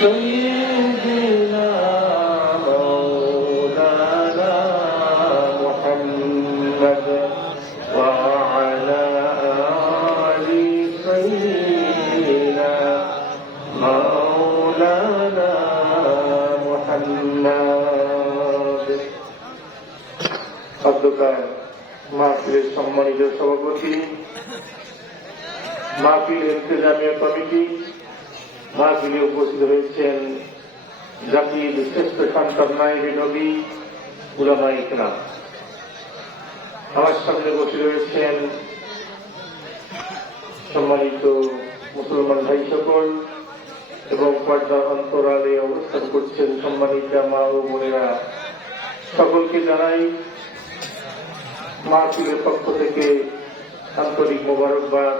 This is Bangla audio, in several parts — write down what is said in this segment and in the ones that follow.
سيدنا مولانا محمد وعلى آل سيدنا مولانا محمد অধ্যকার মাহফিলের সম্মানিত সভাপতি, মাহফিল ইন্তেজামিয়া কমিটি, মাহফিলে উপস্থিত হয়েছেন জাতির শ্রেষ্ঠ সন্তান নায়েবে নবী উলামায়ে ইকরাম। আমার সামনে বসে রয়েছেন সম্মানিত মুসলমান ভাই সকল এবং পর্দার অন্তরালে অবস্থান করছেন সম্মানিত মা ও বোনেরা, সকলকে জানাই মাহফিলের পক্ষ থেকে আন্তরিক মোবারকবাদ,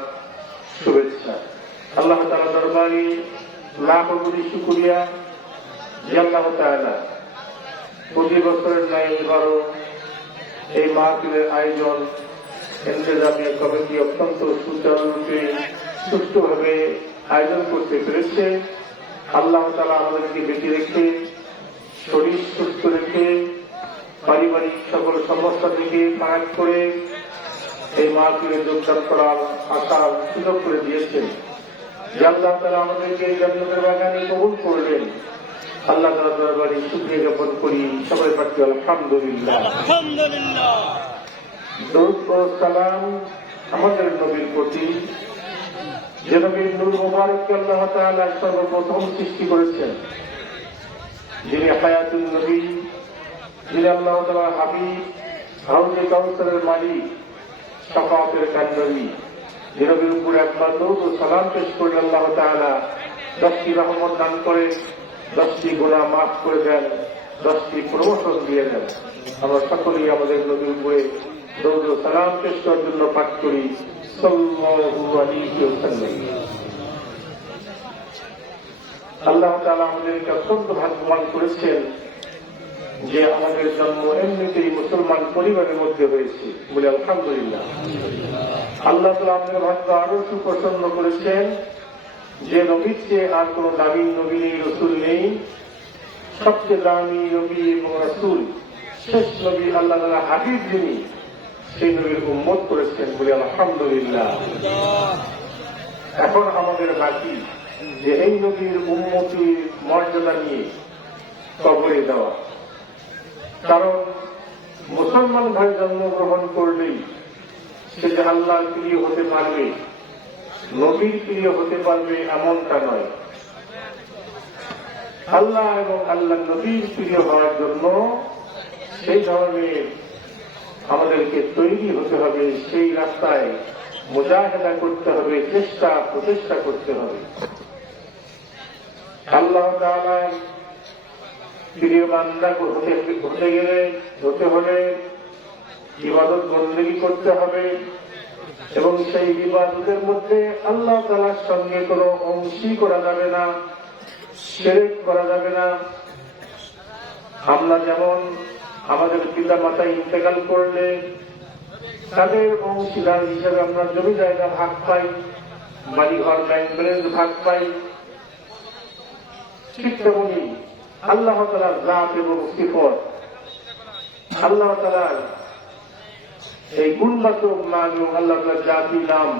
শুভেচ্ছা। আল্লাহ তাআলা দরবারে লাখ কোটি শুকরিয়া যে আল্লাহ তাআলা প্রতি বছরের ন্যায় এবারও এই মাহফিলের আয়োজন ইন্তেজামিয়া কমিটি অত্যন্ত সুচারুরূপে সুষ্ঠুভাবে আয়োজন করতে পেরেছে। আল্লাহ তাআলা আমাদেরকে বেঁচে রেখে, শরীর সুস্থ রেখে, পারিবারিক সকল সমস্যা থেকে পার করে এই মাহফিলে যোগদান করার আশার সুযোগ করে দিয়েছেন। যে আল্লাহ তাআলা আমাদেরকে জান্নাতের বাগানে কবুল করলেন, আল্লাহ তাআলার দরবারে শুকরিয়া জ্ঞাপন করি। সবাই পাঠি আলহামদুলিল্লাহ। দরুদ ও সালাম আমাদের নবীর প্রতি, যে নবীর নূর মুবারককে আল্লাহ তাআলা সর্বপ্রথম সৃষ্টি করেছেন, যিনি হায়াতুন নবী, যিনি আল্লাহ তাআলার হাবিব, হাউজে কাউসারের মালিক, শাফাআতের কান্ডারি, যে নবীর উপরে একবার দরুদ ও সালাম পেশ করলে আল্লাহ তাআলা 10টি রহমত দান করে, 10টি গুনাহ মাফ করে দেন, 10টি প্রমোশন দিয়ে দেন। আমরা সকলেই আমাদের নবীর উপরে দরুদ ও সালাম পেশ করার জন্য পাঠ করি সাল্লাল্লাহু আলাইহি ওয়াসাল্লাম। আল্লাহ তাআলা আমাদেরকে অত্যন্ত ভাগ্যবান করেছেন যে আমাদের জন্ম এমনিতেই মুসলমান পরিবারের মধ্যে হয়েছে, বলে আলহামদুলিল্লাহ। আল্লাহ তাআলা আমাদের ভাগ্য আরো সুপ্রসন্ন করেছেন যে নবীর চেয়ে আর কোন দামি নবী নেই, রসুল নেই। সবচেয়ে দামি নবী এবং রসুল, শেষ নবী, আল্লাহ তাআলা হাবিব যিনি, সেই নবীর উম্মত করেছেন, বলে আলহামদুলিল্লাহ। এখন আমাদের বাকি যে এই নবীর উম্মতির মর্যাদা নিয়ে কবরে দেওয়া। কারণ মুসলমান ভাই জন্মগ্রহণ করলেই সে যে আল্লাহর প্রিয় হতে পারবে, নবীর প্রিয় হতে পারবে এমনটা নয়। আল্লাহ এবং আল্লাহ নবীর প্রিয় হওয়ার জন্য সেই ধরনের আমাদেরকে তৈরি হতে হবে, সেই রাস্তায় মুজাহিদা করতে হবে, প্রচেষ্টা করতে হবে। আল্লাহ তাআলার প্রিয় বান্দা হতে হলে ইবাদত বন্দেগী করতে হবে এবং সেই ইবাদতের মধ্যে আল্লাহ তাআলার সঙ্গে কোনো অংশী করা যাবে না, শিরক করা যাবে না। আমরা যেমন আমাদের পিতা মাতা ইন্তেকাল করলে তাদের অংশীদার হিসেবে আমরা জমি জায়গা ভাগ পাই, বাড়িঘর ব্যাংক ব্যালেন্স ভাগ পাই, ঠিক তেমনি আল্লাহ তাআলার জাত এবং সিফত, আল্লাহ তাআলার এই গুণবাচক নাম এবং আল্লাহ তাআলার জাতি নাম,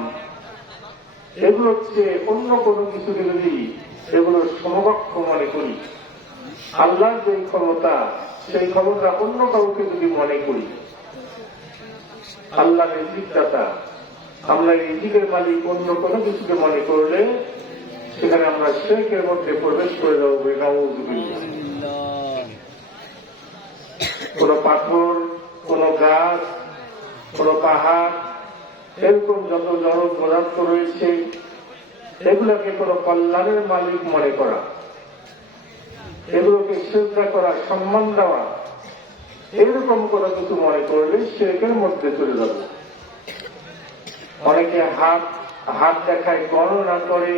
এগুলো হচ্ছে অন্য কোনো কিছুকে যদি এগুলোর সমকক্ষ মনে করি, আল্লাহর যে ক্ষমতা, সেই ক্ষমতা অন্য কাউকে যদি মনে করি, আল্লাহর রিজিকদাতা, আমরা রিজিকের মালিক অন্য কোনো কিছুকে মনে করলে সেখানে আমরা শিরকের মধ্যে প্রবেশ করে যাবো। নাউযুবিল্লাহ। কোন পাথর, কোন গাছ, কোন পাহাড়, এরকম যত জড় পদার্থ রয়েছে, এগুলোকে কোন কল্যাণের মালিক মনে করা, এগুলোকে শ্রদ্ধা করা, সম্মান দেওয়া, এরকম কোন কিছু মনে করলে শিরকের মধ্যে চলে যাব। অনেকে হাত দেখায়, গণনা করে,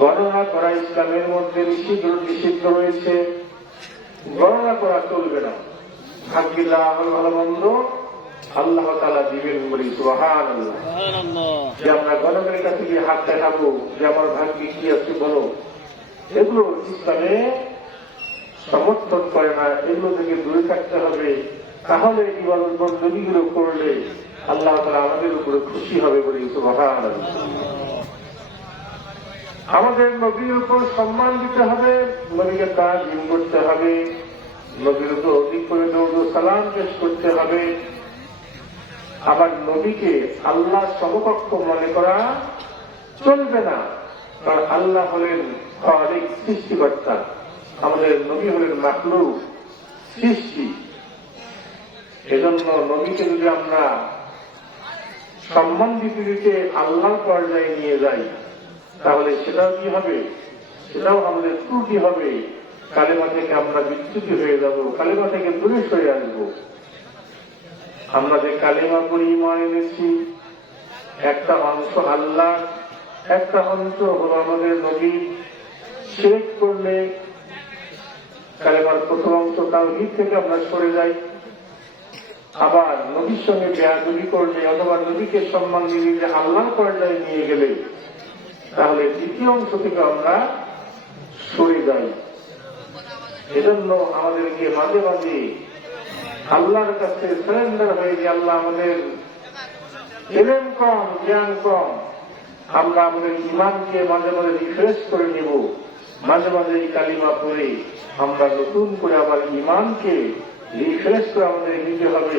গণনা করা ইসলামের মধ্যে নিষিদ্ধ রয়েছে। গণনা করা চলবে না। ভাগ্যিল্লাহ ভালো মন্দ আল্লাহ তাআলা দিবেন, বলি সুবহানাল্লাহ। যে আমরা গণকের কাছে গিয়ে হাত দেখাবো যে আমার ভাগ্যে কি আছে বলো, এগুলো ইসলামে সমর্থন করে না, এগুলো থেকে দূরে থাকতে হবে। তাহলে ইবাদত বন্দীগুলো করলে আল্লাহ তাআলা আমাদের উপরে খুশি হবে বলে সুবহানাল্লাহ। আমাদের নবীর উপর সম্মান দিতে হবে, নবীকে তাজিম করতে হবে, নবীর উপর অধিক করে দরুদ ও সালাম পেশ করতে হবে। আবার নবীকে আল্লাহ সমকক্ষ মনে করা চলবে না, কারণ আল্লাহ হলেন খালিক, সৃষ্টিকর্তা, আমাদের নবী হলেন মাখলুক, সৃষ্টি। এজন্য নবীকে যদি আমরা সম্মান দিতে দিতে আল্লাহর পর্যায়ে নিয়ে যাই, তাহলে সেটাও কি হবে? সেটাও আমাদের ত্রুটি হবে। কালেমা থেকে আমরা বিচ্যুতি হয়ে যাব, কালেমা থেকে দূরে সরে আসব। আমরা যে কালেমা পড়ি, ঈমান এনেছি, একটা অংশ আল্লাহ, একটা অংশ হল আমাদের নবী। শিরক করলে কালেমার প্রথম অংশ তাওহীদ থেকে আমরা সরে যাই। আবার নবীর সঙ্গে বেয়াদবি করলে অথবা নবীকে সম্মান দিয়ে যে আল্লাহর পর্যায়ে নিয়ে গেলে তাহলে দ্বিতীয় অংশ থেকে আমরা সরে যাই। এজন্য আমাদেরকে মাঝে মাঝে আল্লাহর কাছে সারেন্ডার হয়ে যে আল্লাহ আমাদের ইলম কম, জ্ঞান কম, আমরা আমাদের ঈমানকে মাঝে মাঝে রিফ্রেশ করে নেব। মাঝে মাঝে এই কালিমা পড়ে আমরা নতুন করে আবার ঈমানকে রিফ্রেশ করে আমাদের নিতে হবে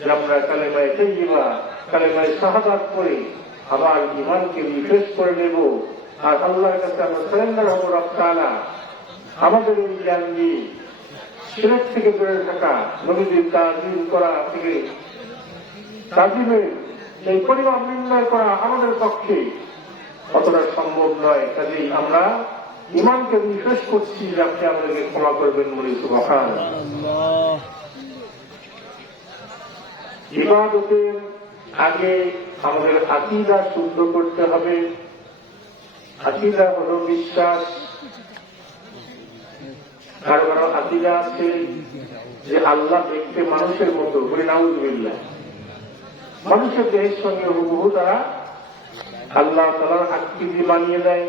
যে আমরা কালেমায়ে তাইয়্যিবা, কালেমায়ে শাহাদাত পড়ে আবার ঈমানকে রিফ্রেশ করে নেব। আর আল্লাহর কাছে আমরা সারেন্ডার হব। রব তাআলা আমাদের এই জ্ঞান দিয়ে শিরক থেকে দূরে থাকা, নবীদের তাজিম করা থেকে তাজিমের এই পরিমাণ নির্ণয় করা আমাদের পক্ষে অতটা সম্ভব নয়। কাজেই আমরা ঈমানকে রিফ্রেশ করছি, যে আপনি আমাদেরকে ক্ষমা করবেন বলে সুবহানাল্লাহ। ইবাদতের আগে আমাদের আকীদা শুদ্ধ করতে হবে। আকীদা হল বিশ্বাস। কারো কারো আকীদা আছে যে আল্লাহ দেখতে মানুষের মতো, বলে নাউযুবিল্লাহ, মানুষের দেহের সঙ্গে হুবহু তারা আল্লাহ তাআলার আকৃতি বানিয়ে দেয়।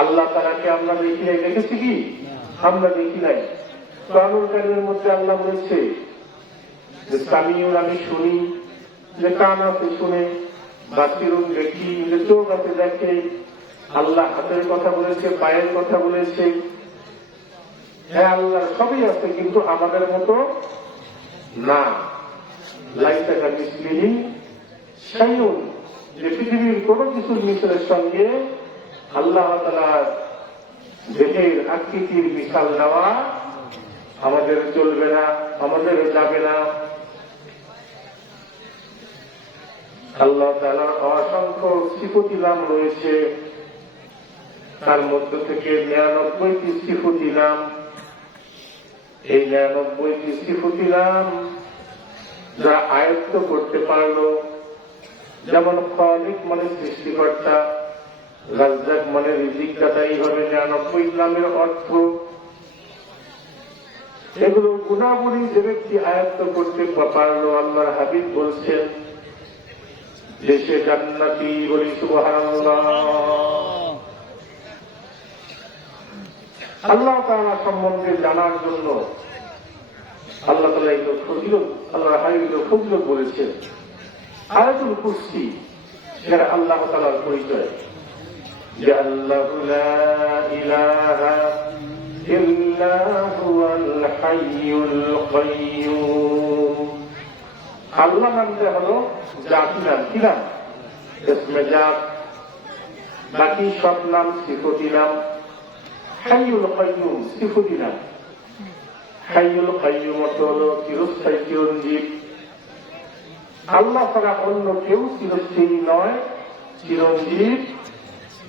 আল্লাহ তাআলাকে আমরা দেখি নাই, দেখেছি কি? আমরা দেখি নাই। কোরআনুল কারীমের মধ্যে আল্লাহ বলেছে যে সামিউন, আমি শুনি, যে কান আছে শুনে, বাসিরুন দেখি, যে চোখ আছে দেখে। আল্লাহ হাতের কথা বলেছে, পায়ের কথা বলেছে। হ্যাঁ, আল্লাহ সবই আছে, কিন্তু আমাদের মতো না। লাইসা কামিসলিহি শাইউন, যে পৃথিবীর কোন কিছুর মিশনের সঙ্গে আল্লাহ তাআলার দেহের আকৃতির মিশাল নেওয়া আমাদের চলবে না, আমাদের যাবে না। আল্লাহ তাআলার অসংখ্য সিফতি নাম রয়েছে, তার মধ্য থেকে 99টি সিফতি নাম। এই 99টি সিফতি নাম যারা আয়ত্ত করতে পারল, যেমন খালিক মানে সৃষ্টিকর্তা, রাজ্জাক মানে রিজিকদাতা, এইভাবে 99 নামের অর্থ। এগুলো গুণাবলী যে ব্যক্তি আয়ত্ত করতে পারল, আল্লাহর হাবিব বলছেন যে সে জান্নাতি, বলি সুবহানাল্লাহ। আল্লাহ তাআলা সম্বন্ধে জানার জন্য আল্লাহ তাআলা এগুলো ফজিলত, আল্লাহর হাবিব ফজিলত বলেছেন। আয়াতুল কুরসি, যেটা আল্লাহ তাআলার পরিচয়, যে আল্লাহু লা ইলাহা ইল্লা হুয়াল হাইয়ুল কাইয়্যুম। আল্লাহ নামটা হলো জাতি নাম। কি নাম? ইসমে জাত। বাকি সব নাম সিফতি নাম। হাইয়ুল কাইয়্যুম সিফতি নাম। হাইয়ুল কাইয়্যুম অর্থ হলো চিরস্থায়ী, চিরঞ্জীব। আল্লাহ ছাড়া অন্য কেউ চিরস্থায়ী নয়, চিরঞ্জীব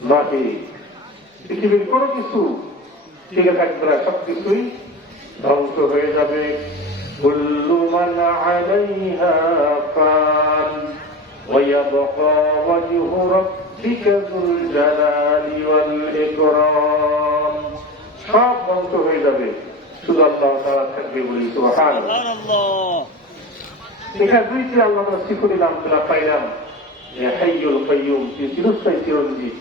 নহে। পৃথিবীর কোন কিছু টিকে থাকবে না, সবকিছুই ধ্বংস হয়ে যাবে। কুল্লু মান আলাইহা ফান ওয়া ইয়াবকা ওয়াজহু রাব্বিকা যুল জালালি ওয়াল ইকরাম। সব ধ্বংস হয়ে যাবে, শুধু আল্লাহ তাআলা থাকবে বলি সুবহানাল্লাহ। এখানে দুইটি আল্লাহ তাআলার সিফতি নাম পাইলাম, যে হাইয়ুল কাইয়্যুম, চিরস্থায়ী, চিরঞ্জীব।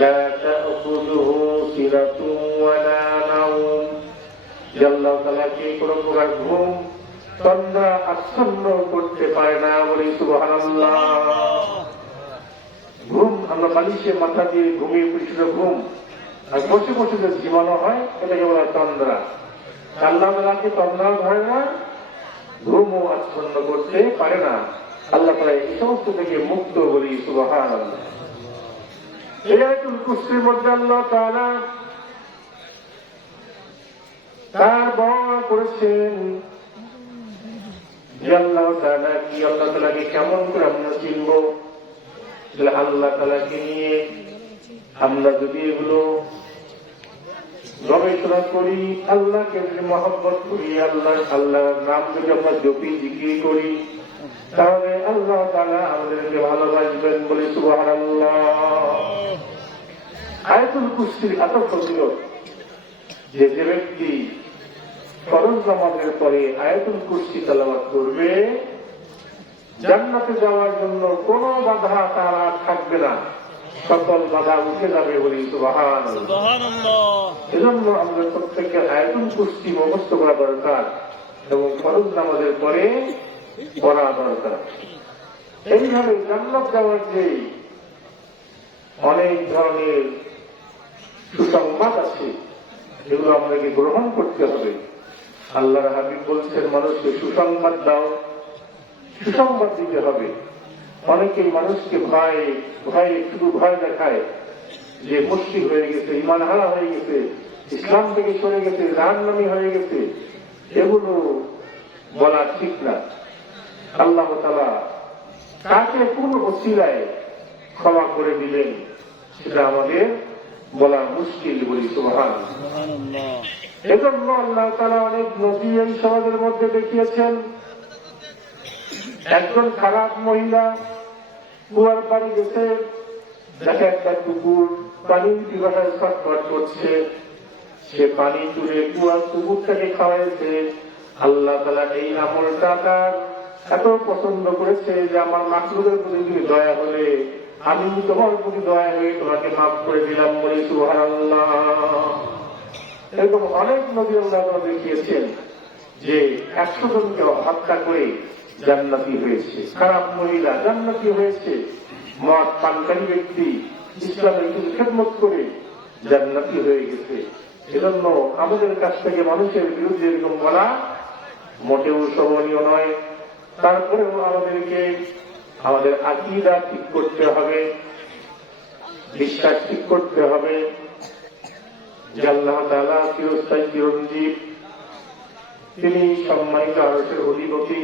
লা তা'খুযুহু সিরাতুন ওয়ালা নাওম, যে আল্লাহ তাআলাকে কোন প্রকার ঘুম তন্দ্রা আচ্ছন্ন করতে পারে না। বলি সুবহানাল্লাহ। ঘুম আমরা বালিশে মাথা দিয়ে ঘুমিয়ে পড়ি, সেটা ঘুম। আর বসে বসে যে জীবাণু হয় এটাকে বলা তন্দ্রা। আল্লাহ তাআলাকে তন্দ্রা ধরে না, ঘুমও আচ্ছন্ন করতে পারে না। আল্লাহ তাআলা এই সমস্ত থেকে মুক্ত। বলি সুবহানাল্লাহ। এই আয়াতুল কুরসির মধ্যে আল্লাহ তাআলা তার বর্ণনা করেছেন যে আল্লাহ তাআলা কি, আল্লাহ তাআলাকে কেমন করে আমরা চিনব। আল্লাহ তাআলাকে নিয়ে আমরা যদি এগুলো গবেষণা করি, আল্লাহকে যদি মহব্বত করি, আল্লাহর নাম যদি আমরা জপি জিকির করি, তাহলে আল্লাহ তাআলা আমাদেরকে ভালোবাসবেন। বলে সুবহানাল্লাহ। আয়াতুল কুরসির এত ফজিলত যে যে ব্যক্তি ফরজ নামাজের পরে আয়াতুল কুরসি তেলাওয়াত করবে, জান্নাতে যাওয়ার জন্য কোনো বাধা তার আর থাকবে না, সকল বাধা উঠে যাবে। বলি সুবহানাল্লাহ। এজন্য আমাদের প্রত্যেককে আয়াতুল কুরসি মুখস্থ করা দরকার এবং ফরজ নামাজের পরে পড়া দরকার। এইভাবে জান্নাত যাওয়ার যে অনেক ধরনের সুসংবাদ আছে, এগুলো আমাদেরকে গ্রহণ করতে হবে। আল্লাহর হাবিব বলছেন, মানুষকে সুসংবাদ দাও, সুসংবাদ দিতে হবে। অনেকেই মানুষকে শুধু ভয় দেখায় যে মুশরিক হয়ে গেছে, ঈমান হারা হয়ে গেছে, ইসলাম থেকে সরে গেছে, জাহান্নামী হয়ে গেছে। এগুলো বলা ঠিক না। আল্লাহ তাআলা কাকে কোন ওসিলায় ক্ষমা করে দিলেন সেটা আমাদের বলা মুশকিল। বলি সুবহানাল্লাহ। এজন্য আল্লাহ তাআলা অনেক নবী এই সমাজের মধ্যে দেখিয়েছেন। একজন খারাপ মহিলা কুয়ার পাড়ে গেছে, যাকে একটা কুকুর পানির পিপাসায় ছটফট করছে, সে পানি তুলে কুকুরটাকে খাওয়াইছে। আল্লাহ তাআলা এই আমলটা তার এত পছন্দ করেছে যে আমার মাখলুকের প্রতি তুমি দয়া হলে আমি তোমার প্রতি দয়া হয়ে তোমাকে মাফ করে দিলাম। বলি সুবহানাল্লাহ। এরকম অনেক নবী আল্লাহ দেখিয়েছেন যে 100 জনকে হত্যা করে জান্নাতি হয়েছে, খারাপ মহিলা জান্নাতি হয়েছে, মদ পানকারী ব্যক্তি ইসলামের কিছু খেদমত করে জান্নাতি হয়ে গেছে। এজন্য আমাদের কাছ থেকে মানুষের বিরুদ্ধে এরকম বলা মোটেও শোভনীয় নয়। তারপরেও আমাদেরকে আমাদের আকীদা ঠিক করতে হবে, বিশ্বাস ঠিক করতে হবে যে আল্লাহ তাআলা চিরস্থায়ী চিরঞ্জীব, তিনি সম্মানিত আরশের অধিপতি।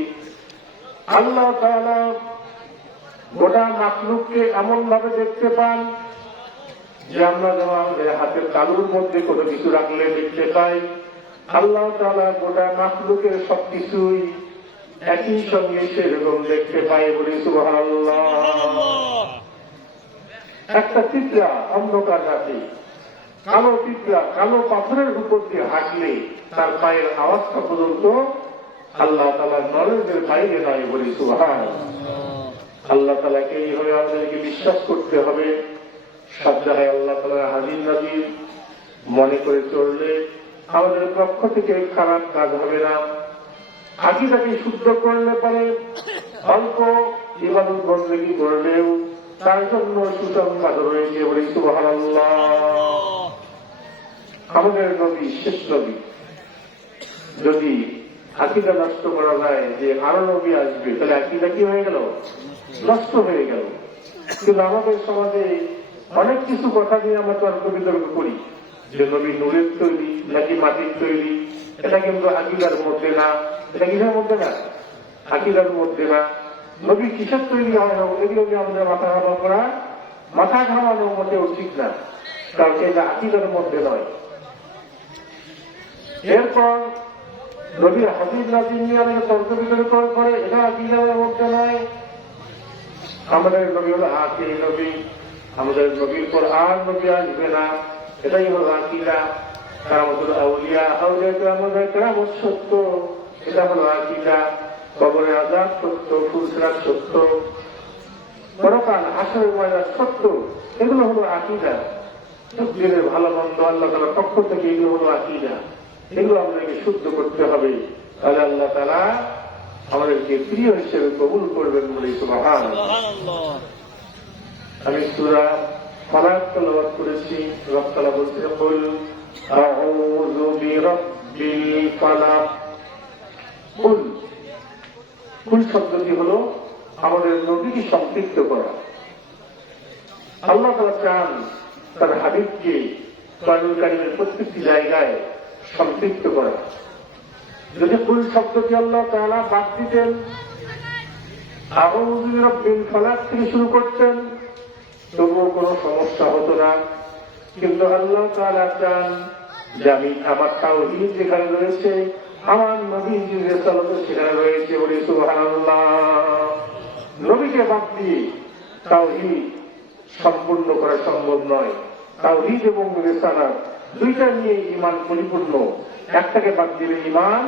আল্লাহ তাআলা গোটা মাখলুককে এমন ভাবে দেখতে পান যে আমরা যেমন আমাদের হাতের তালুর মধ্যে কোনো কিছু রাখলে দেখতে পাই, আল্লাহ তাআলা গোটা মাখলুকের সবকিছুই একই সঙ্গে সেরকম দেখতে পাই। বলি সুবহানাল্লাহ। একটা পিঁপড়া অন্ধকার রাতে, কালো পিঁপড়া কালো পাথরের উপর দিয়ে হাঁটলে তার পায়ের আওয়াজটা পর্যন্ত আল্লাহ তাআলার নজরের বাইরে নয়। বলি সুবহানাল্লাহ। আল্লাহ তাআলাকে এইভাবে আমাদেরকে বিশ্বাস করতে হবে। সব জায়গায় আল্লাহ তাআলার হাজির নাজির মনে করে চললে আমাদের পক্ষ থেকে খারাপ কাজ হবে না। আকীদাকে শুদ্ধ করলে পারে অল্প ইবাদত বন্দেগী করলেও তার জন্য সুসংবাদ রয়েছে। বলি সুবহানাল্লাহ। আমাদের নবী শেষ নবী, যদি আকীদা নষ্ট করা যায় যে আরো নবী আসবে, তাহলে আকীদা কি হয়ে গেল? নষ্ট হয়ে গেল। কিন্তু আমাদের সমাজে অনেক কিছু কথা নিয়ে আমরা তর্ক বিতর্ক করি যে নবী নূরের তৈরি নাকি মাটির তৈরি। এটা কিন্তু আকীদার মধ্যে না। এটা কিসের মধ্যে না? আকীদার মধ্যে না। নবী কিসের তৈরি হয় হোক, এগুলোকে আমাদের মাথা ঘামানো মোটেও ঠিক না, কারণ এটা আকীদার মধ্যে নয়। এরপর নবীর হাদিস নাযিল নিয়ে অনেক তর্ক বিতর্ক করে, এটা আকীদার মধ্যে নয়। আমাদের নবী হলো আখির নবী, আমাদের নবীর পর আর নবী আসবে না, এটাই হলো আকীদা। কারামাতুল আউলিয়া, আউলিয়া কেরামতের কেরামত সত্য, এটা হলো আকীদা। কবরে আযাব সত্য, ফুলসিরাত সত্য, পরকাল, আসরের ময়দান সত্য, এগুলো হলো আকীদা। তাকদীরের ভালো মন্দ আল্লাহ তাআলার পক্ষ থেকে, এগুলো হলো আকীদা। এগুলো আমাদেরকে শুদ্ধ করতে হবে, তাহলে আল্লাহ তাআলা আমাদেরকে প্রিয় হিসেবে কবুল করবেন বলে সুবহানাল্লাহ। আমি সূরা ফালাক তেলাওয়াত করেছি। রব তাআলা বলছেন, কুল আউযু বিরাব্বিল ফালাক। কুল শব্দটি হলো আমাদের নবীকে সম্পৃক্ত করা। আল্লাহ তাআলা চান তার হাবিবকে কোরআনুল কারীমের প্রত্যেকটি জায়গায় সম্পৃক্ত করা। যদি কুল শব্দটি আল্লাহ তাআলা বাদ দিতেন, আউযু বিরাব্বিল ফালাক থেকে শুরু করতেন, তবুও কোনো সমস্যা হতো না। কিন্তু আল্লাহ তাআলা চান যে আমি আমার তাওহীদ যেখানে রয়েছে, আমার নবীজির রিসালাত সেখানে রয়েছে, বলি সুবহানাল্লাহ। নবীকে বাদ দিয়ে তাওহীদ সম্পূর্ণ করা সম্ভব নয়। তাওহীদ এবং রিসালাত দুইটা নিয়ে ঈমান পরিপূর্ণ, একটাকে বাদ দিলে ঈমান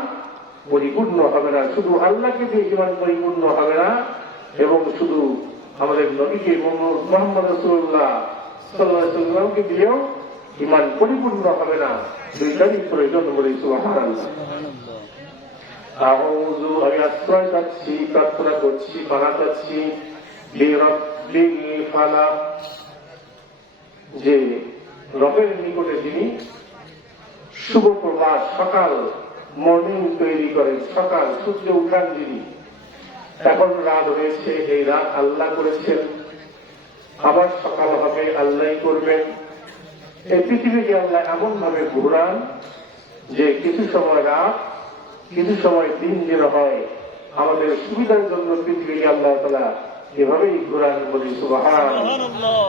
পরিপূর্ণ হবে না। শুধু আল্লাহকে দিয়ে ঈমান পরিপূর্ণ হবে না, এবং শুধু আমাদের নবীকে মুহাম্মদ রাসূলুল্লাহ সাল্লাল্লাহু আলাইহি ওয়াসাল্লামকে দিয়েও ঈমান পরিপূর্ণ হবে না। দুইটারই প্রয়োজন, বলি সুবহানাল্লাহ। আউযু, আমি আশ্রয় চাচ্ছি, প্রার্থনা করছি, পানা চাচ্ছি বিরাব্বিল ফালাক, যে রবের নিকটে যিনি শুভ প্রভাত, সকাল, মর্নিং তৈরি করেন, সকাল সূর্য উঠান যিনি। এখন রাত হয়েছে, এই রাত আল্লাহ করেছেন, আবার সকাল হবে, আল্লাহ করবেন। এই পৃথিবীকে আল্লাহ এমন ভাবে ঘুরান যে কিছু সময় রাত, কিছু সময় দিন যেন হয়, আমাদের সুবিধার জন্য পৃথিবীকে আল্লাহ তাআলা এভাবেই ঘুরান, বলি সুবহানাল্লাহ।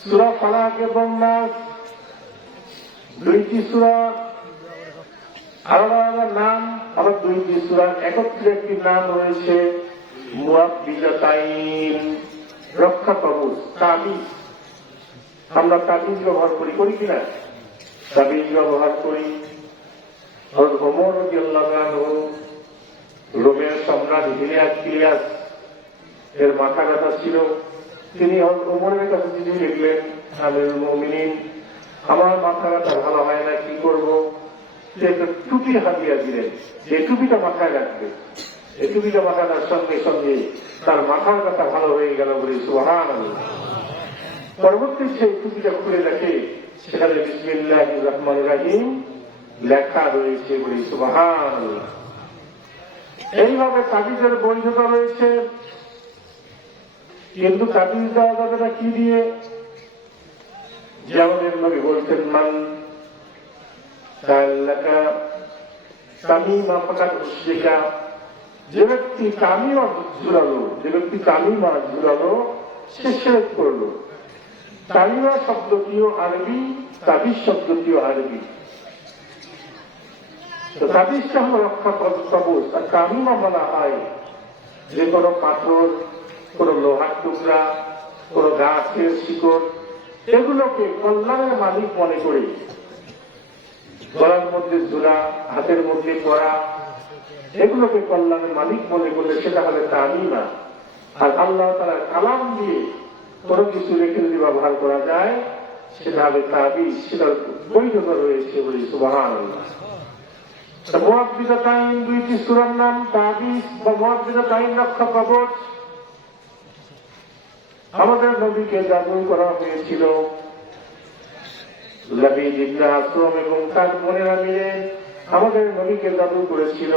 সূরা ফালাক এবং নাস দুইটি সূরা, আলাদা আলাদা নাম, আবার দুইটি সূরার একত্রে একটি নাম রয়েছে মুআব্বিজাতাইন, রক্ষা কবচ, তাবিজ। আমরা তাবিজ ব্যবহার করি কিনা? তাবিজ ব্যবহার করি। হযরত ওমর রাদিয়াল্লাহু আনহু, রোমের সম্রাট হিলিয়াস এর মাথা ব্যথা ছিল। তিনি হযরত ওমরের কাছে চিঠি লিখলেন, আমিরুল মুমিনিন, আমার মাথা ব্যথা ভালো হয় না, কি করব? সে একটা টুপি হাতিয়ে দিলেন, যে টুপিটা মাথায় রাখবে। এই টুপিটা মাথায় রাখার সঙ্গে সঙ্গে তার মাথার ব্যথা ভালো হয়ে গেল, বলি সুবহানাল্লাহ। পরবর্তী সেই টুপিটা খুলে দেখে সেখানে বিসমিল্লাহির রহমানির রহিম লেখা রয়েছে, বলি সুবহানাল্লাহ। এইভাবে তাবিজের বৈধতা রয়েছে। কিন্তু তাবিজ দেওয়া যাবে না কি দিয়ে? যেমন নবী বলছেন, মান তাআল্লাকা তামিমা ফাকাদ উশরিকা, যে ব্যক্তি তামিমা ঝুলালো, যে ব্যক্তি তামিমা ঝুলালো, সে শিরক করলো। তামিমা শব্দটিও আরবি, তাবিজ শব্দটিও আরবি। তো তাবিজটা হলো রক্ষা কবচ, আর তামিমা বলা হয় যে কোনো পাথর, কোন লোহার টুকরা, কোন গাছের শিকড়, এগুলোকে কল্যাণের মালিক মনে করে গলার মধ্যে ঝুলা, হাতের মধ্যে পরা, এগুলোকে কল্যাণের মালিক মনে করলে সেটা হলে তামিমা। আর আল্লাহ তাআলার কালাম দিয়ে কোনো কিছু রেখে যদি ব্যবহার করা যায়, সেটা হবে তাবিজ, সেটার বৈধতা রয়েছে, বলি সুবহানাল্লাহ। মুআব্বিজাতাইন দুইটি সূরার নাম, তাবিজ বা মুআব্বিজাতাইন রক্ষা কবচ। আমাদের নবীকে জাদু করা হয়েছিল। লাবিদ ইবনে আসরম এবং তার বোনেরা মিলে আমাদের নবীকে জাদু করেছিল।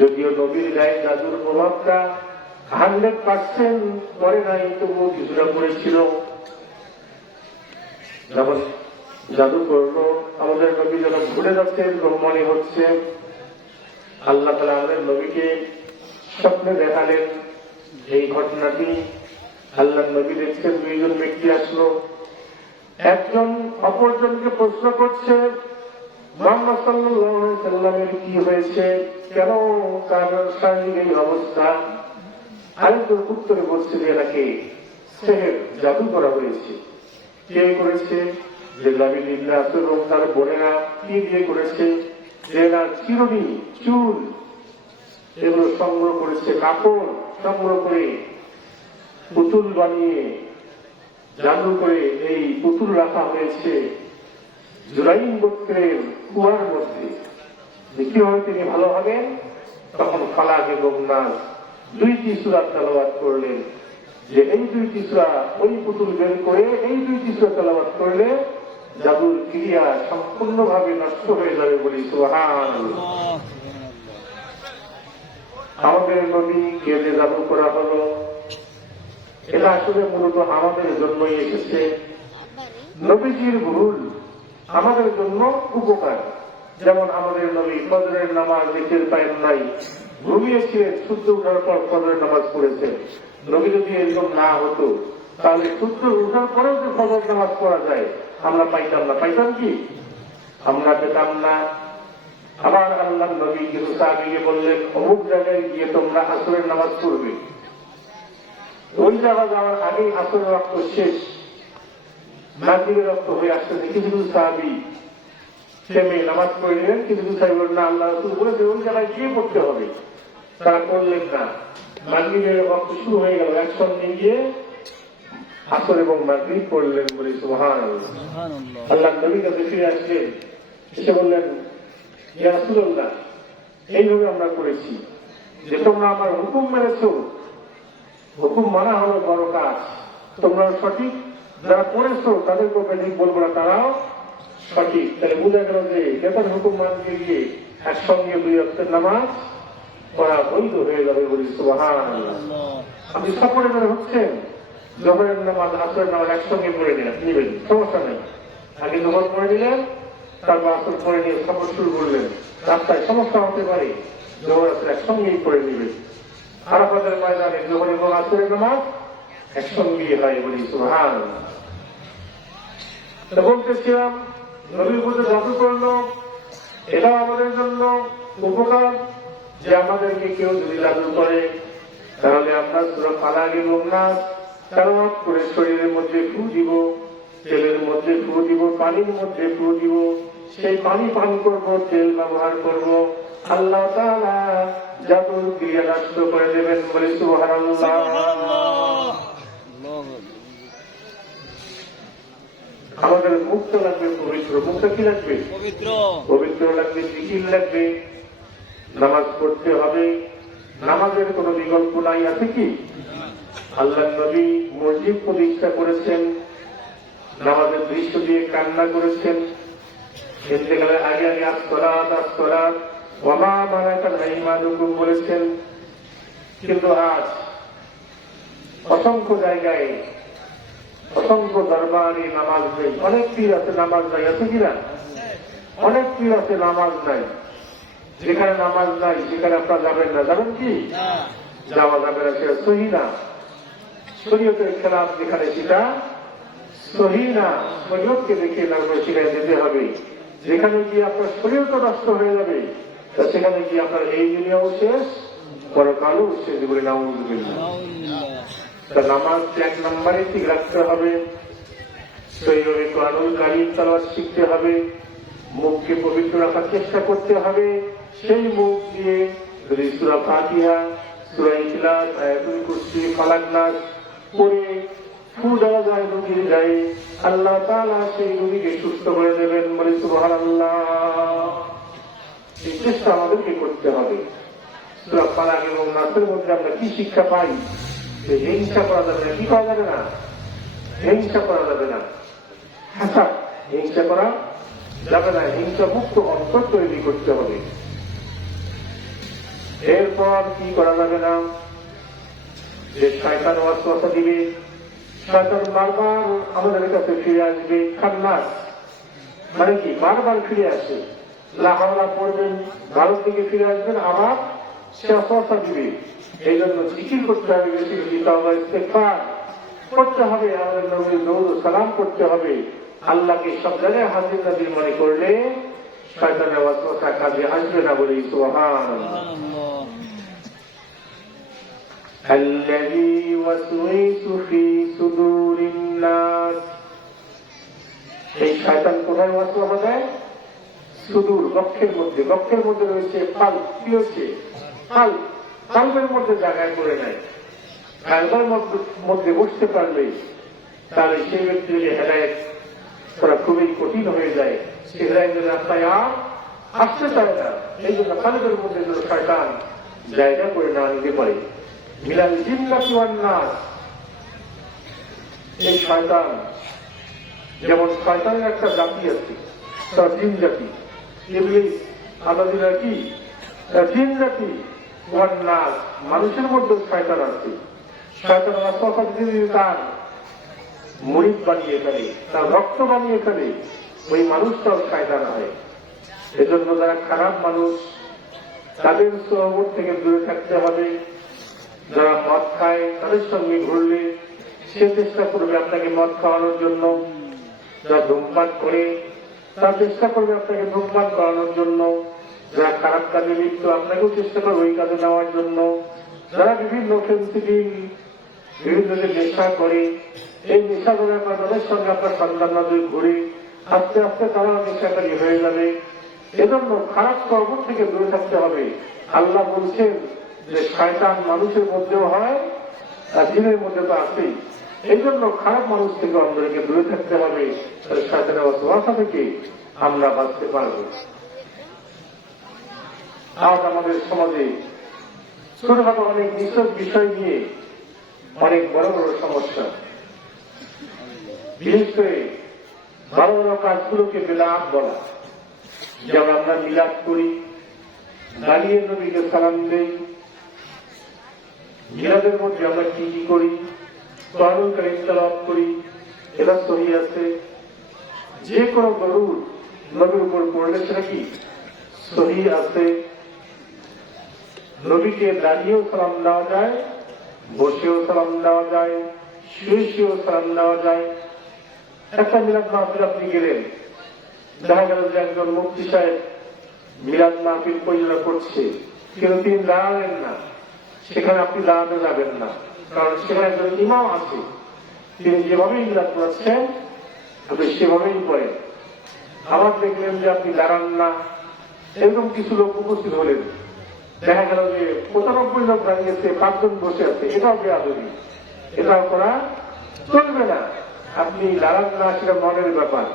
যদিও নবীর গায়ে জাদুর প্রভাবটা 100% পড়ে নাই, তবুও কিছুটা পড়েছিল। যখন জাদু করলো, আমাদের নবী যখন ভুলে যাচ্ছে এরকম মনে হচ্ছে, আল্লাহ তাআলা আমাদের নবীকে স্বপ্নে দেখালেন এই ঘটনাটি। আল্লাহ নবী দেখছেন দুইজন ব্যক্তি আসলো, একজন অপরজনকে প্রশ্ন করছে, মুহাম্মদ সাল্লাল্লাহু আলাইহি সাল্লামের কি হয়েছে, কেন তার শারীরিক এই অবস্থা? আরেকজন উত্তরে বলছে যে এনাকে সেহের, জাদু করা হয়েছে। কে করেছে? যে লাবিদ ইবনে আসরম তার বোনেরা। কি দিয়ে করেছে? যে না চিরুনি, চুল, এগুলো সংগ্রহ করেছে, কাপড় সংগ্রহ করে পুতুল বানিয়ে জাদু করে এই পুতুল রাখা হয়েছে জুরাইম গোত্রের কুয়ার মধ্যে। কিভাবে তিনি ভালো হবেন? তখন ফালাক এবং নাস দুইটি সূরা তেলাওয়াত করলেন, যে এই দুইটি সূরা ওই পুতুল বের করে এই দুইটি সূরা তেলাওয়াত করলে জাদুর ক্রিয়া সম্পূর্ণভাবে নষ্ট হয়ে যাবে বলি সুবহানাল্লাহ। আমাদের নবীকে যে জাদু করা হলো, এটা আসলে মূলত আমাদের জন্যই এসেছে। নবীজির ভুল আমাদের জন্য উপকার। যেমন আমাদের নবী ফজরের নামাজ দেখতে পারেন নাই, ঘুমিয়েছিলেন, সূর্য উঠার পর ফজরের নামাজ পড়েছেন। নবী যদি এরকম না হতো তাহলে সূর্য উঠার পরেও যে ফজর নামাজ পড়া যায় আমরা পাইতাম না। পাইতাম কি? আমরা পেতাম না। আবার আল্লাহ নবী কিছু সাহাবীকে বললেন, অমুক জায়গায় গিয়ে তোমরা আসরের নামাজ পড়বে। ওই জায়গা যাওয়ার আগেই আসরের রক্ত শেষ, মাগরিবের রক্ত হয়ে আসছে। কিছু কিছু সাহাবী থেমে নামাজ পড়ে নিলেন, কিছু কিছু সাহাবী বললেন না, আল্লাহ রাসূল বলেছে ওই জায়গায় গিয়ে পড়তে হবে। তারা করলেন না। মাগরিবের রক্ত শুরু হয়ে গেল, একসঙ্গে গিয়ে আসর এবং মাগরিব পড়লেন বলে সুবহানাল্লাহ। আল্লাহ নবীর কাছে ফিরে আসলেন, এসে বললেন, ইয়া রাসূলুল্লাহ, এইভাবে আমরা করেছি যে তোমরা আমার হুকুম মেনেছো। হুকুম মানা হলো বড় কাজ, তোমরা সঠিক। যারা পড়েছো তাদেরকে বেশি বলবো না, তারাও সঠিক। তাহলে বোঝা গেল যে বেতন হুকুম মানতে গিয়ে একসঙ্গে দুই ওয়াক্তের নামাজ পড়া বৈধ হয়ে যাবে বলি সুবহানাল্লাহ। আপনি সফরে বের হচ্ছেন, জোহরের নামাজ আসরের নামাজ একসঙ্গে পড়ে নিবেন, সমস্যা নেই। আগে জোহর পড়ে নিলেন, তারপর আসর পড়ে নিয়ে সফর শুরু করলেন। রাস্তায় সমস্যা হতে পারে, জোহর আসর একসঙ্গেই পড়ে নিবেন। আরাফাতের ময়দানে জোহর এবং আসরের নামাজ একসঙ্গেই হয় বলি সুবহানাল্লাহ। বলতেছিলাম নবীর প্রতি জাদু করলো, এটা আমাদের জন্য উপকার যে আমাদেরকে কেউ যদি জাদু করে তাহলে আমরা সূরা ফালাক এবং নাস তেলাওয়াত করে শরীরের মধ্যে ফু দিব, তেলের মধ্যে ফু দিব, পানির মধ্যে ফু দিব, সেই পানি পান করবো, তেল ব্যবহার করব, আল্লাহ তাআলা জাদুর ক্রিয়া নষ্ট করে দেবেন বলে সুবহানাল্লাহ। আমাদের মুক্ত লাগবে পবিত্র। মুক্ত কি লাগবে? পবিত্র লাগবে, জিকির লাগবে, নামাজ পড়তে হবে। নামাজের কোন বিকল্প নাই, আছে কি? আল্লাহ নবী মসজিদ প্রতিষ্ঠা করেছেন, নামাজের দৃশ্য দিয়ে কান্না করেছেন। ইন্তেকালের আগে আগে আসসালাত আসসালাত ওয়া মা মালাকাত আইমানুকুম বলেছেন। কিন্তু আজ অসংখ্য জায়গায় অসংখ্য দরবারে নামাজ নেই। অনেক পীর আছে নামাজ নাই, আছে কিনা? অনেক পীর আছে নামাজ নাই। যেখানে নামাজ নাই সেখানে আপনারা যাবেন না। যাবেন কি? যাওয়া যাবে না, সেটা সহি না। শরীয়তের খেলাফ যেখানে সেটা সহি না। শরীয়তকে দেখে নামে সেখানে যেতে হবে। যেখানে গিয়ে আপনার শরীয়ত নষ্ট হয়ে যাবে সেখানে গিয়ে আপনার এই দুনিয়াও শেষ, পরকালও শেষ বলে নাউযুবিল্লাহ। নামাজ এক নম্বরে ঠিক রাখতে হবে। সেইভাবে কোরআনুল কারীম তেলাওয়াত শিখতে হবে। মুখকে পবিত্র রাখার চেষ্টা করতে হবে। সেই মুখ দিয়ে যদি সূরা ফাতিহা, সূরা ইখলাস, আয়াতুল কুরসি, ফালাক, নাস পড়ে ফু দেওয়া যায় রোগীর গায়ে, আল্লাহ তাআলা সেই রোগীকে সুস্থ করে দেবেন বলে সুবহানাল্লাহ। এই চেষ্টা আমাদেরকে করতে হবে। সূরা ফালাক এবং নাসের মধ্যে আমরা কি শিক্ষা পাই? যে হিংসা করা যাবে না। কি করা যাবে না? হিংসা করা যাবে না। হাসাদ, হিংসা করা যাবে না। হিংসা মুক্ত অন্তর তৈরি করতে হবে। এরপর কি করা যাবে না? যে শয়তান ওয়াসওয়াসা দিবে, শয়তান বারবার আমাদের কাছে ফিরে আসবে। খান্নাস মানে কি? বারবার ফিরে আসে। লা হাওলা পড়বেন, ভারত থেকে ফিরে আসবেন, আবার সে ওয়াসওয়াসা দিবে। এই জন্য জিকির করতে হবে, বেশি বেশি তাওবা ইস্তেগফার করতে হবে, আমাদের নবীর দরুদ ও সালাম করতে হবে। আল্লাহকে সব জায়গায় হাজির নাজির মনে করলে শয়তানের ওয়াসওয়াসা কাজে আসবে না বলি সুবহানাল্লাহ। الذي يوسوس في صدور الناس। এই শয়তান কোথায় ওয়াসওয়াসা দেয়? সুদূর, বক্ষের মধ্যে। বক্ষের মধ্যে রয়েছে পাল। কি হচ্ছে? পাল। কলবের মধ্যে জায়গায় করে নেয়, কালবের মধ্যে বসতে পারলে তাহলে সেই ব্যক্তিকে হেদায়েত করা খুবই কঠিন হয়ে যায়। সে হেদায়েতের রাস্তায় আসতে চায় না। এই জন্য কলবের মধ্যে যেন শয়তান জায়গা করে না নিতে পারে। মিলাল জিন্নাতি ওয়ান নাস, এই শয়তান যেমন শয়তানের একটা জাতি আছে, তার জিন জাতি, ইবলিস আলাদিনা কি জিন জাতি ওয়ান নাস, মানুষের মধ্যে শয়তান আছে। শয়তান তার মুরিদ বানিয়ে ফেলে, তার রক্ত বানিয়ে ফেলে, ওই মানুষটাও শয়তান হয়। এজন্য যারা খারাপ মানুষ তাদের সোহবত থেকে দূরে থাকতে হবে। যারা মদ খায় তাদের সঙ্গে ঘুরলে সে চেষ্টা করবে আপনাকে মদ খাওয়ানোর জন্য। যারা ধূমপান করে তার চেষ্টা করবে আপনাকে ধূমপান করানোর জন্য। যারা খারাপ কাজে লিপ্ত আপনাকেও চেষ্টা করবে ওই কাজে নেওয়ার জন্য। যারা বিভিন্ন ফেন্সিডিল বিভিন্ন যে নেশা করে, এই নেশা করার পর তাদের সঙ্গে আপনার সন্তানরা যদি ঘুরে আস্তে আস্তে তারা নেশাকারী হয়ে যাবে। এজন্য খারাপ কর্ম থেকে দূরে থাকতে হবে। আল্লাহ বলছেন যে শয়তান মানুষের মধ্যেও হয় আর জিনের মধ্যে তো আছেই। এই জন্য খারাপ মানুষ থেকে আমাদেরকে দূরে থাকতে হবে, শয়তানের ওয়াসওয়াসা থেকে আমরা বাঁচতে পারব। আজ আমাদের সমাজে ছোটখাটো অনেক নিছক বিষয় নিয়ে অনেক বড় বড় সমস্যা, বিশেষ করে ভালো বড় কাজগুলোকে বেদাত বলা। যেমন আমরা মিলাদ করি, দাঁড়িয়ে নবীকে সালাম দেই, মিলাদের মধ্যে আমরা কি কি করি, কোরআনুল কারীম তেলাওয়াত করি, এটা সহিহ আছে। যে কোনো দরুদ নবীর উপর পড়লে সেটা কি সহিহ আছে। নবীকে দাঁড়িয়েও সালাম দেওয়া যায়, বসেও সালাম দেওয়া যায়, শুয়েও সালাম দেওয়া যায়। একটা মিলাদ মাহফিল আপনি গেলেন, দেখা গেল যে একজন মুফতি সাহেব মিলাদ মাহফিল পরিচালনা করছে, কিন্তু তিনি দাঁড়ালেন না, সেখানে আপনি দাঁড়াতে যাবেন না, কারণ সেখানে একজন ইমাম আছে, তিনি যেভাবেই মিলাদ করাচ্ছেন আপনি সেভাবেই করেন। আবার দেখলেন যে আপনি দাঁড়ান না, এরকম কিছু লোক উপস্থিত হলেন, দেখা গেল যে ৯৫ লোক দাঁড়িয়েছে, ৫ জন বসে আছে, এটাও বেয়াদবি, এটাও করা চলবে না। আপনি দাঁড়ান না সেটা মনের ব্যাপার,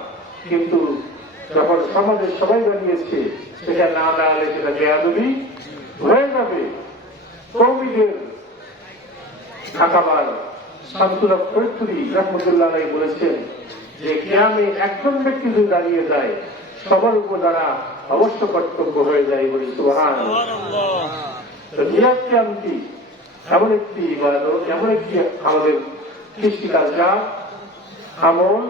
কিন্তু যখন সমাজের সবাই দাঁড়িয়েছে সেটা না দাঁড়ালে সেটা বেয়াদবি হয়ে যাবে। কওমীদের ঢাকাবার শামসুল হক ফরিদপুরি রহমতুল্লাহ আলাইহি বলেছেন যে কিয়ামে একজন ব্যক্তি যদি দাঁড়িয়ে যায় সবার উপর দ্বারা অবশ্য কর্তব্য হয়ে যায়। বলি সুবহানাল্লাহ। মিলাদ কিয়ামটি এমন একটি ইবাদত, এমন একটি আমাদের কৃষ্টি কালচার আমল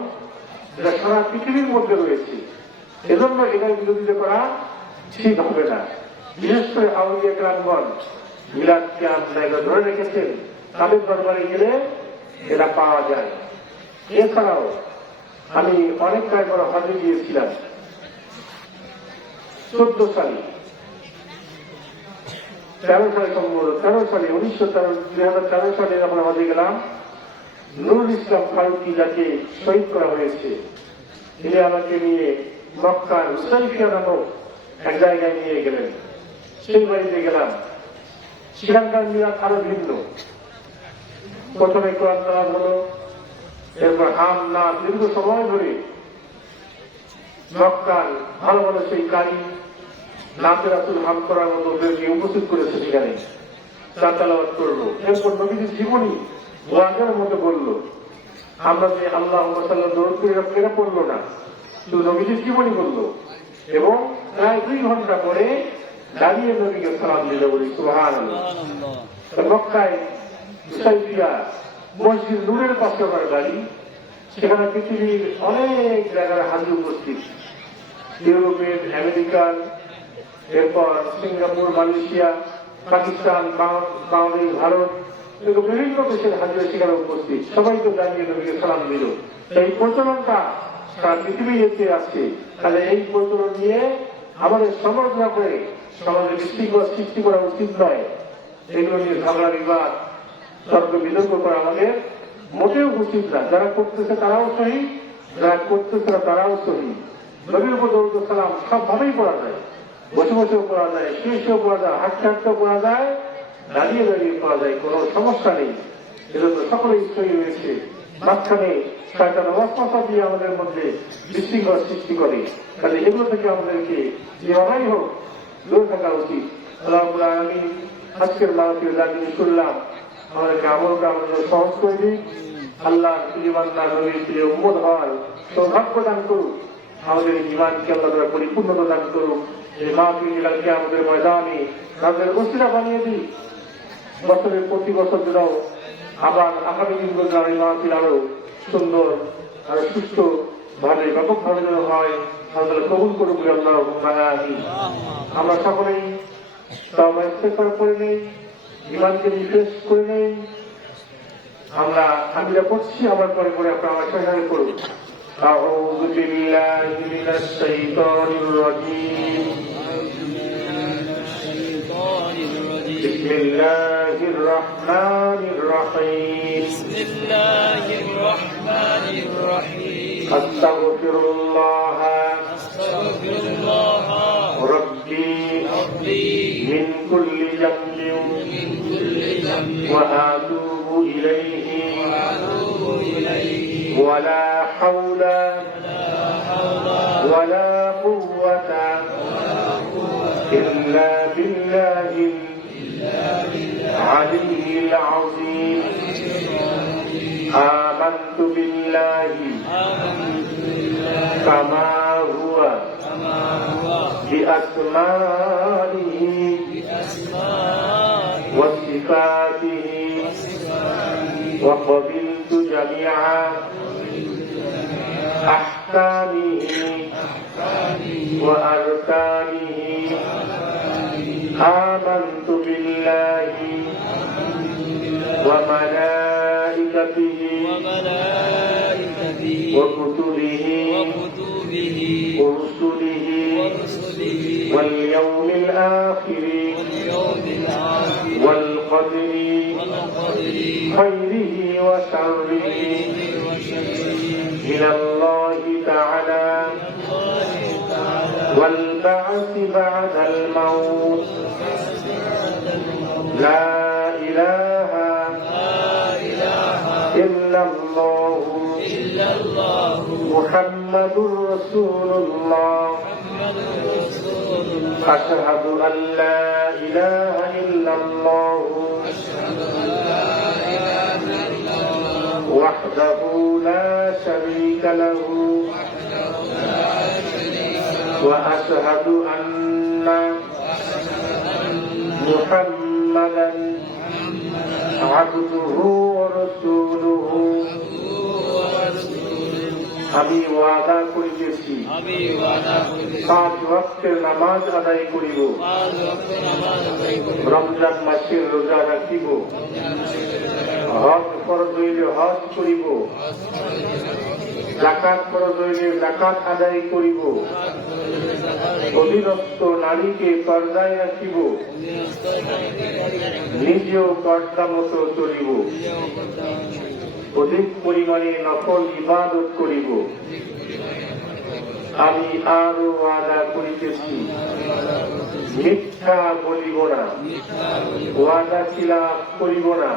যেটা সারা পৃথিবীর মধ্যে রয়েছে। এজন্য এটার বিরোধিতা করা ঠিক হবে না। বিশেষ করে আউলিয়া কেরামগণ মিলাদ কিয়াম জায়গা ধরে রেখেছেন, তাদের দরবারে গেলে এটা পাওয়া যায়। এছাড়াও আমি অনেক কয়েক বড় হজে গিয়েছিলাম ১৪ সালে, ১৩ সালে সম্ভবত ১৩ সালে ২০১৩ সালে যখন হজে গেলাম, নুরুল ইসলাম ফারুকি যাকে শহীদ করা হয়েছে, তিনি আমাকে নিয়ে মক্কার হুসাইফিয়া নামক এক জায়গায় নিয়ে গেলেন। সেই বাড়িতে গেলাম, সেখানকার মিলাদ আরো ভিন্ন। প্রথমে কোরআন তেলাওয়াত হলো, এরপর হাম না দীর্ঘ সময় ধরে মক্কার ভালো ভালো সেই কারি নাতে রাসূল হাম করার মতো ওদেরকে উপস্থিত করেছে, সেখানে তার তেলাওয়াত করলো। এরপর নবীজির জীবনী ওয়াজের মধ্যে বললো। আমরা যে আল্লাহুম্মা সাল্লি দরুদ করি এরা পড়লো না, শুধু নবীজির জীবনী বললো, এবং প্রায় ২ ঘন্টা পরে দাঁড়িয়ে নবীকে সালাম দিল। বলি সুবহানাল্লাহ। মক্কায় হুসাইফিয়া মসজিদ নূরের পাশে আমার বাড়ি, সেখানে পৃথিবীর অনেক জায়গার হাজি উপস্থিত, ইউরোপের, আমেরিকার, এরপর সিঙ্গাপুর, মালয়েশিয়া, পাকিস্তান, বাংলাদেশ, ভারত, বিভিন্ন দেশের হাজিরা সেখানে উপস্থিত। সবাই তো দাঁড়িয়ে নবীকে সালাম দিল। এই প্রচলনটা সারা পৃথিবী এতে আসছে। তাহলে এই প্রচলন নিয়ে আমাদের সমালোচনা করে সমাজে বিশৃঙ্খলা সৃষ্টি করা উচিত নয়। এগুলো নিয়ে ঝগড়া বিবাদ তর্ক বিতর্ক করা আমাদের মোটেও উচিত না। যারা করতেছে তারাও সহি, যারা করতেছে না তারাও সহি। নবীর উপর দরুদ ও সালাম সবভাবেই পড়া যায়, বসে বসেও পড়া যায়, শুয়েও পড়া যায়, হাঁটতে হাঁটতেও পড়া যায়, দাঁড়িয়ে দাঁড়িয়ে পড়া যায়, কোনো সমস্যা নেই। এজন্য সকলেই তৈরি হয়েছে। মাঝখানে শয়তান ওয়াসওয়াসা দিয়ে আমাদের মধ্যে বিশৃঙ্খলা সৃষ্টি করে, তাহলে এগুলো থেকে আমাদেরকে যেভাবেই হোক দূরে থাকা উচিত। আল্লাহুল আলামিন আজকের মাহফিলে যা জিনিস শুনলাম আমাদেরকে আমলটা আমাদের সহজ করে দিই। আল্লাহ ইমানদার নবীর প্রিয় উম্মত হওয়ার সৌভাগ্য দান করুক, আমাদের ইমানকে আল্লাহ তাআলা পরিপূর্ণতা দান করুক। এই মাহফিলকে আমাদের ময়দানে তাদের বসিরা বানিয়ে দিই। বছরের প্রতি বছর যেন আবার আগামী দিনগুলো এই মাহফিল আরো সুন্দর আর সুস্থ ভাবে ব্যাপকভাবে যেন হয়, আমাদের কবুল করুক আল্লাহ। আমরা সকলেই তওবা ইস্তেগফার করে নেই, ইমানকে রিফ্রেশ করে নেই। আমরা আমিরা পড়ছি, আবার পরে পরে আপনারা আমার সহায়তা করুন। আউযু বিল্লাহি মিনাশ শাইতানির রাজীম। বিসমিল্লাহির রাহমানির রহিম। বিসমিল্লাহির রাহমানির রহিম। আস্তাগফিরুল্লাহ রাব্বি মিন কুল্লি যামবিন ওয়া আতুবু ইলাইহি ولا حول ولا قوة إلا بالله العلي العظيم. آمنت بالله كما هو بأسمائه وصفاته وقبلت جميع أحكامه وأركانه. آمنت بالله وملائكته وكتبه ورسله واليوم الآخر والقدر خيره وشره من الله تعالى والبعث بعد الموت. لا إله إلا الله محمد رسول الله. أشهد أن لا إله إلا الله وحده لا شريك له وأشهد أن محمدا عبده ورسوله. আমি ওয়াদা করিতেছি 5 ওয়াক্তের নামাজ আদায় করিব, রমজান মাসের রোজা রাখিব, হজ ফরজ হইলে হজ করিব, যাকাত ফরজ হইলে যাকাত আদায় করিব, অধীনস্থ নারীকে পর্দায় রাখিব, নিজেও পর্দা মতো চলিব, অধিক পরিমাণে নফল ইবাদত করিব। আমি আরো ওয়াদা করিতেছি মিথ্যা বলিব না, ওয়াদা খিলাফ করিব না,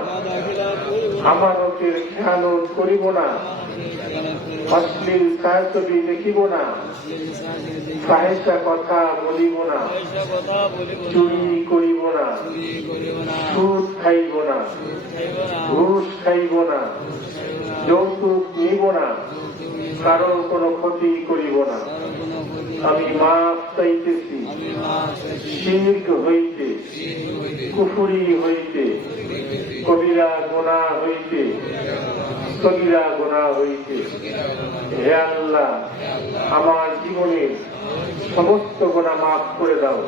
আমানতের খেয়ানত করিব না, অশ্লীল ছায়াছবি দেখিব না, ফাহিশা কথা বলিব না, চুরি করিব না, সুদ খাইব না, ঘুষ খাইব না, যৌতুক নিব না, কারোর কোনো ক্ষতি করিব না। আমি মাফ চাইতেছি শিরক হইতে, কুফরি হইতে, কবিরা গুনাহ হইতে, সগীরা গুনাহ হইতে। হে আল্লাহ, আমার জীবনের সমস্ত গুনাহ মাফ করে দাও।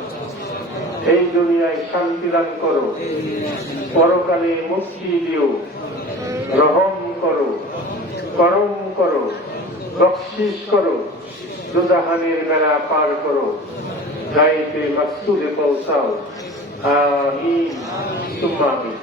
এই দুনিয়ায় শান্তি দান করো, পরকালে মুক্তি দিও, রহম করো, করম করো, বকশিশ করো, দুজাহানের মেলা পার করো, গায়েতে মাকসুদে পৌঁছাও। আমিন সুম্মা আমিন।